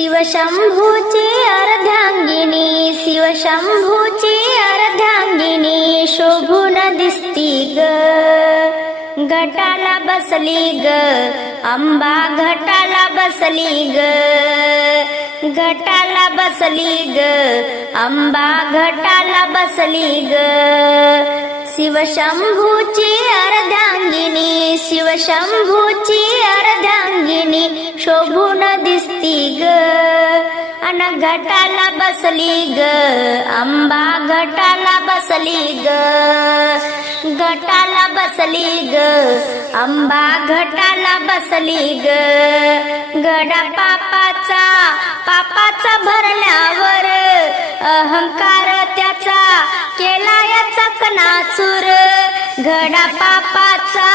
शिवशम्भुचे अर्धांगिनी शिवशम्भुचे अर्धांगिनी शोभून दिसती ग. घटाला बसली ग अंबा घटाला बसली ग. घटाला बसली ग अंबा घटाला बसली ग. शिवशंभूची अर्धांगिनी शिवशंभूची अर्धांगिनी शोभू दिसती ग. अन घटाला बसली ग. आंबा घटाला बसली ग. घटाला बसली ग. अंबा घटाला बसली ग. गडा पापाचा पापाचा भरल्यावर अहंकार त्याचा केला याचा कणाचूर. घडा पापाचा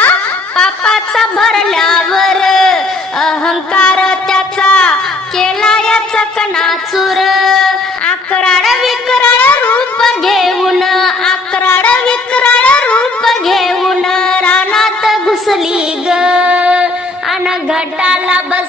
पापाचा भर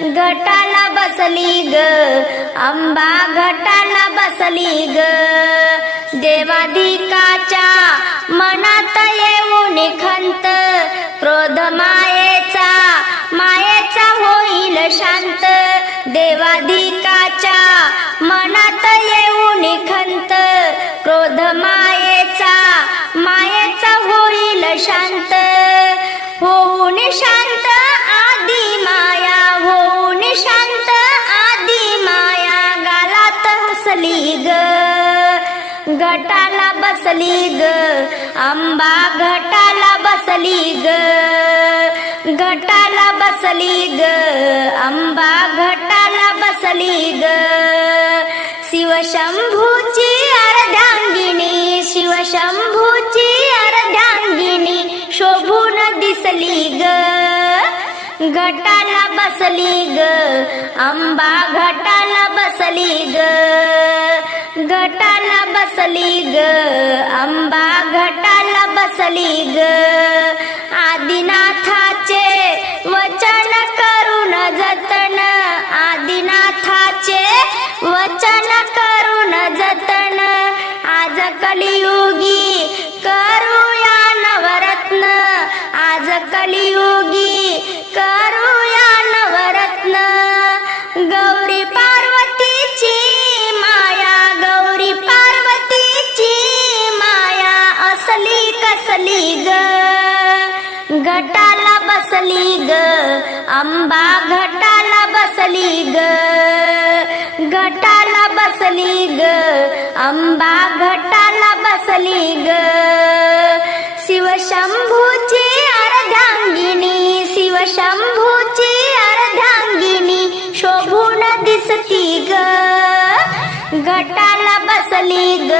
घटाला बसली ग. अंबा घटाला बसली ग. देवाधिकाच्या मनात येऊन खंत क्रोध मायेचा मायेचा होईल शांत. देवाधिकाच्या मनात येऊन खंत क्रोध मायेचा मायेचा होईल शांत. होऊन शांत घटाला बसली ग. अंबा घटाला बसली ग. घटाला बसली ग. अंबा घटाला बसली ग. शिवशंभूची अर्धांगिनी शिवशंभूची अर्धांगिनी शोभून दिसली ग. घटाला बसली ग अंबा घटाला बसली ग. घटाला बसली ग अंबा घटाला बसली ग. आदिनाथाचे वचन करून जतन आदिनाथाचे वचन करून जतन. आज कलियुगी करूया नवरत्न आज कलियुग करूया नवरत्न. गौरी पार्वतीची माया गौरी पार्वतीची माया असली कसली ग? घटाला बसली ग अंबा घटाला बसली ग. घटाला बसली ग अंबा घटाला बसली ग. शिवशंभूची शंभूची अर्धांगिनी शोभून दिसती ग. घटाला बसली ग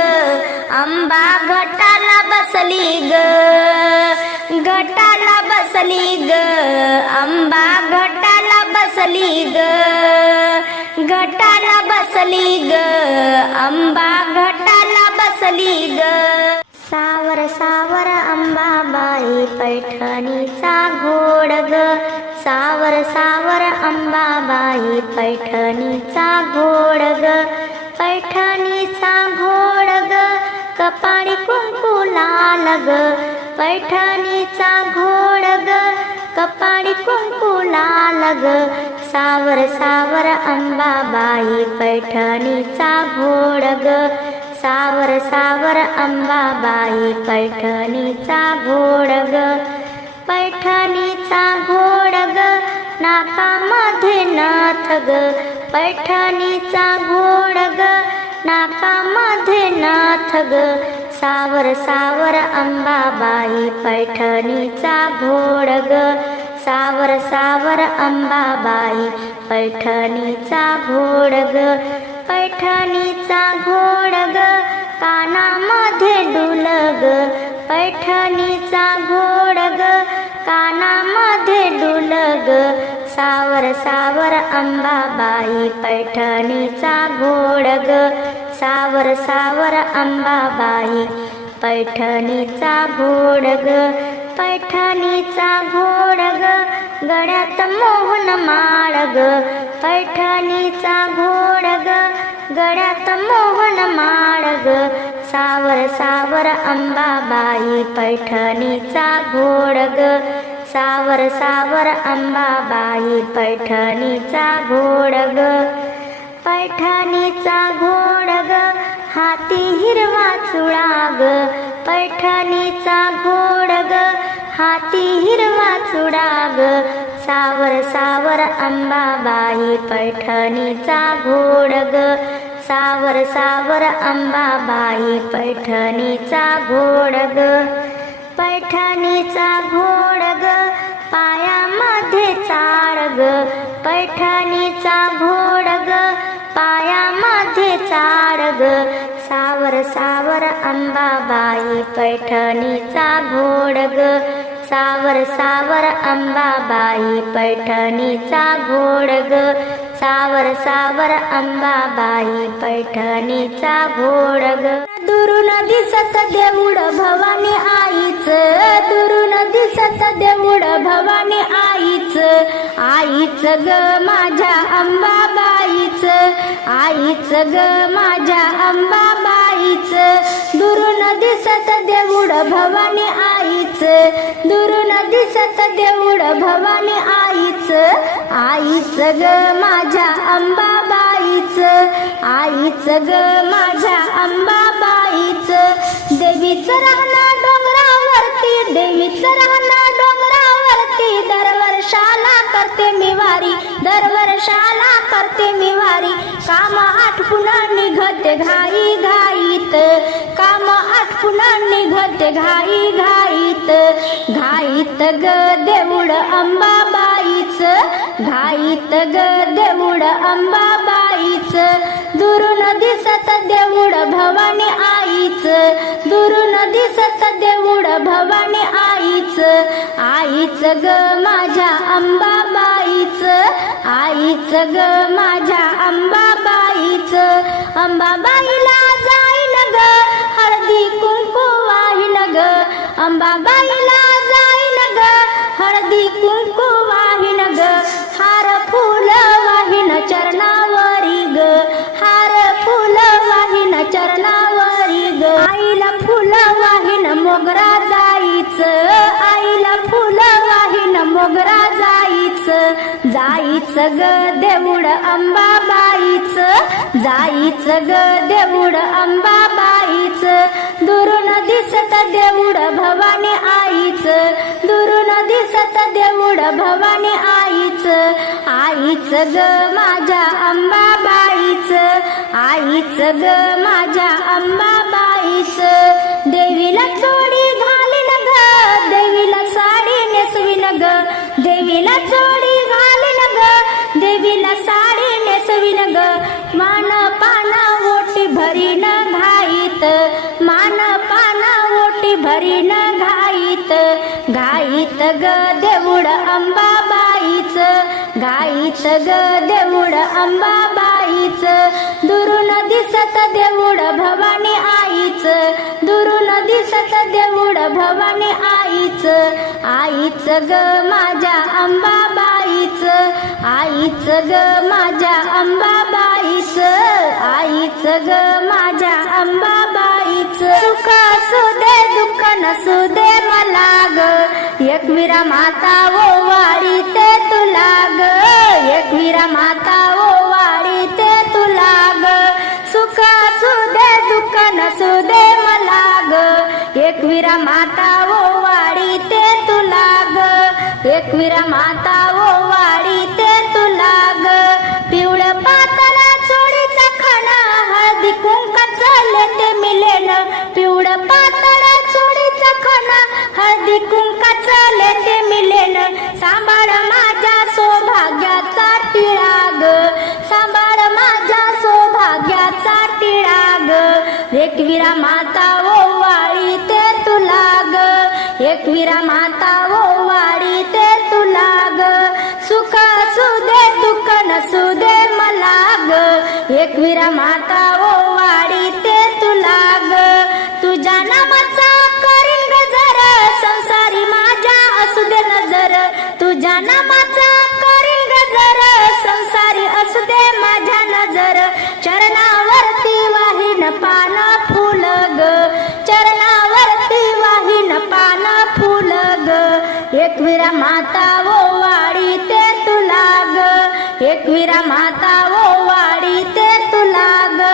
अंबा घटाला बसली ग. घटाला बसली ग अंबा घटाला बसली ग. घटाला बसली ग अंबा घटाला बसली ग. सावर अंबाबाई पैठणीचा घोड ग सावर सावर अंबाबाई पैठणीचा घोड ग पैठणीचा घोड ग कपाळी कुंकू लाल ग पैठणीचा घोड ग कपाळी कुंकू लाल ग सावर सावर अंबाबाई पैठणीचा घोड ग सावर सावर अंबाबाई पैठणीचा घोड ग पैठणीचा घोड ग नाकामध्ये नाथ ग. पैठणीचा घोड ग नाकामध्ये नाथ ग. सावर सावर अंबाबाई पैठणीचा घोड ग सावर सावर अंबाबाई पैठणीचा घोड ग पैठणीचा घोडग कानामध्ये डुलग. पैठणीचा घोडग कानामध्ये डुलग. सावर सावर अंबाबाई पैठणीचा घोडग. सावर सावर अंबाबाई पैठणीचा घोडग. पैठणीचा घोड ग गळ्यात मोहन माळ ग पैठणीचा घोड ग गळ्यात मोहन माळ ग सावर सावर अंबाबाई पैठणीचा घोड ग सावर सावर अंबाबाई पैठणीचा घोड ग पैठणीचा घोड ग हाती हिरवा चुळा ग पैठणीचा घोड ग. हाती हिरवा चुडा ग सावर सावर अंबाबाई पैठणीचा घोड ग. सावर सावर अंबाबाई पैठणीचा घोड ग. पैठणीचा घोड ग पायामध्ये चाळ ग. पैठणीचा घोड ग पायामध्ये चाळ ग. सावर अंबाबाई पैठणीचा घोड ग सावर सावर अंबाबाई पैठणीचा घोड ग सावर सावर अंबाबाई पैठणीचा घोड ग दुरून दिसत देऊळ भवानी आईच. दुरून दिसत देऊळ भवानी आईच. आईच ग माझ्या अंबाबाईच. आईच ग माझ्या अंबाबाई आईच. दुरून दिसत देऊळ भवानी आईच. दुरून दिसत देऊळ भवानी आईच. आईच ग माझ्या अंबाबाईच. आईच ग माझ्या अंबाबाईच. देवीच राहणार डोंगरावरती देवीच राहणार डोंगरावरती. दरवर्षाला करते मी वारी दरवर्षाला करते मी वारी. काम आठवून निघते घाई घाई घाईत काम आटपून निघत घाई घाईत. घाईत ग देऊळ अंबाबाईच. घाईत ग देऊळ अंबाबाईच. दुरून दिसत देऊळ भवानी आईच. दुरून दिसत देऊळ भवानी आईच. आईच ग माझ्या अंबाबाईच. आईच ग माझ्या अंबाबाईच. अंबाबाईला हळदी कुंकू वाहिन ग अंबाबाईला जाईन ग हळदी कुंकू वाहिन ग हार फुल वाहिन चरणावरी ग हार फुल वाहिन चरणावरी ग. आईला फुल वाहिन मोगरा जाईच आईला फुल वाहिन मोगरा जाईच जाईच ग देऊळ अंबाबाईच जाईच ग देऊळ अंबा दुरून दिसत देऊळ भवानी आईच. दुरून दिसत देऊळ भवानी आईच. आईच ग माझ्या अंबाबाईच. आईच ग माझ्या अंबाबाईच. देवीला चोडी घालीन ग देवीला साडी नेसवीन ग. देवीला चोडी घालीन ग देवीला साडी नेसवीन ग. मान पान देऊळ अंबाबाईच. गाईच ग देऊळ अंबाबाईच. दुरून दिसत देऊळ भवानी आईच. दुरून दिसत देऊळ भवानी आईच. आईच ग माझ्या अंबाबाईच. आईच ग माझ्या अंबाबाईच. आईच ग माझ्या अंबाबाईच. सुख सुदे दुःख नसू दे मला ग. एकविरा माता एकविरा माता ओ वाडी ते तुला ग सुख असू दे दुःख नसू दे मला ग एकविरा माता ग माता ओ वाडी ते तुला ग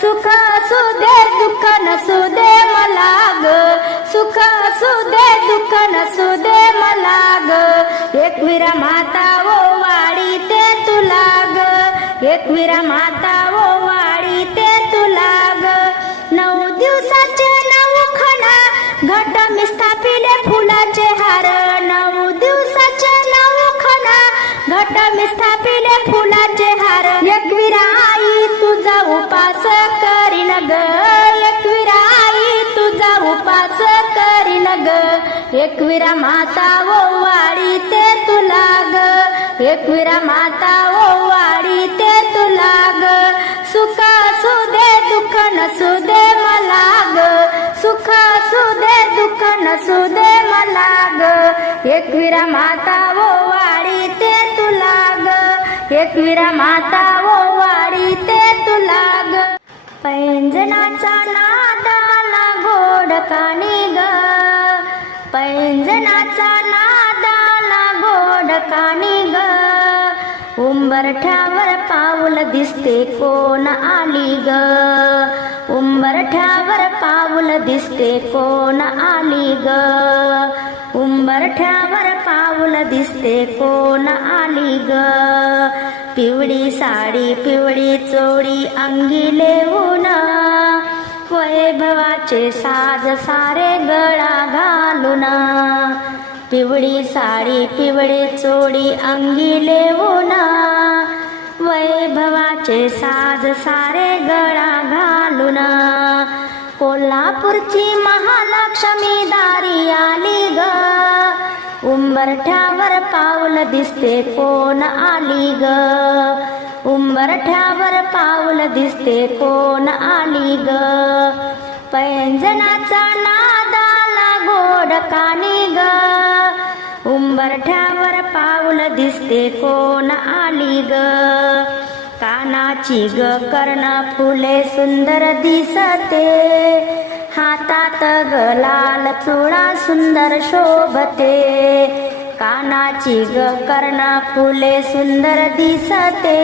सुख असू दे दुःख नसू दे मला ग सुख असू दे दुःख नसू दे मला ग एकविरा माता ओ वाडी ते तुला ग एकविरा माता ओ ग एकविराई आई तुझा उपास करीन ग. एकविरा माता ओ वाडी ते तुला ग. एकविरा माता ओ वाडी ते तुला ग. सुख असू दे दुःख नसू दे मला ग. सुख असू दे दुःख नसू दे मला ग. एकविरा माता ओ वाडी ते तुला ग. एकविरा माता ओ वाडी ते तुला पैंजनाचा नादाला गोड काणी ग. पैंजनाचा नादाला गोड काणी ग. उंबरठ्यावर पाऊल दिसते कोण आली ग. उंबरठ्यावर पाऊल दिसते कोण आली ग. उंबरठ्यावर पाऊल दिसते कोण आली ग. पिवळी साडी पिवळी चोळी अंगी लेऊन वैभवाचे साज सारे गळा घालुना. पिवळी साडी पिवळी चोळी अंगी लेऊन वैभवाचे साज सारे गळा घालुना. कोल्हापूरची महालक्ष्मी दारी आली ग. उंबरठ्यावर पाऊल दिसते कोण आली ग? उंबरठ्यावर पाऊल दिसते कोण आली ग? पैंजनाचा नादाला गोड कानी ग. उंबरठ्यावर पाऊल दिसते कोण आली ग? कानाची ग कर्ण फुले सुंदर दिसते. हातात ग लाल चुडा सुंदर शोभते. कानाची ग कर्ण फुले सुंदर दिसते.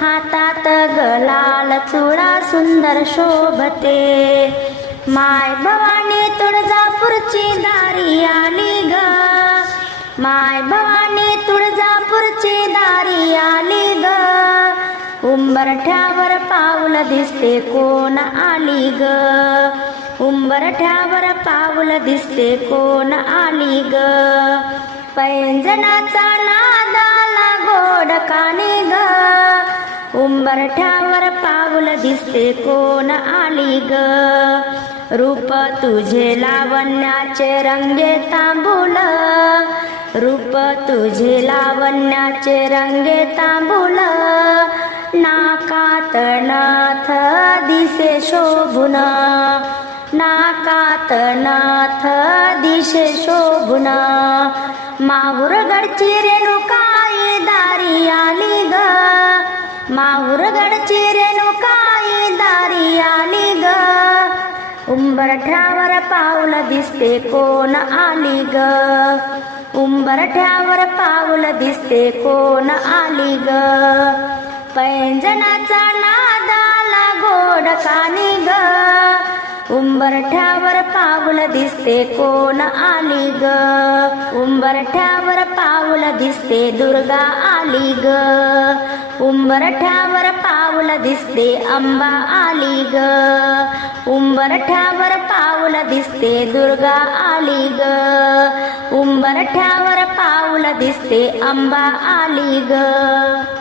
हातात ग लाल चुडा सुंदर शोभते. माय भवानी तुळजापूरची दारी आली ग. माय भवानी तुळजापूरची दारी आली ग. उंबरठ्यावर पाऊल दिसते कोण आली ग? उंबरठ्यावर पाऊल दिसते कोण आली ग? पैंजनाचा नादाला गोड कानी ग. उंबरठ्यावर पाऊल दिसते कोण आली ग? रूप तुझे लावण्याचे रंगे तांबूल. रूप तुझे लावण्याचे रंगे तांबूल. नाकात नाथ दिसे शोभुना. नाकात नाथ दिशे शोभुन. माहुर गडची रेणुकाई दारी आली ग? माहुर गडची रेणुकाई दारी आली ग? उंबरठ्यावर पाऊल दिसते कोण आली ग? उंबरठ्यावर पाऊल दिसते कोण आली ग? पैंजनाचा नादाला गोड कानी ग उंबरठ्यावर पाऊल दिसते कोण आली ग? उंबरठ्यावर पाऊल दिसते दुर्गा आली ग. उंबरठ्यावर पाऊल दिसते अंबा आली ग. उंबरठ्यावर पाऊल दिसते दुर्गा आली ग. उंबरठ्यावर पाऊल दिसते अंबा आली ग.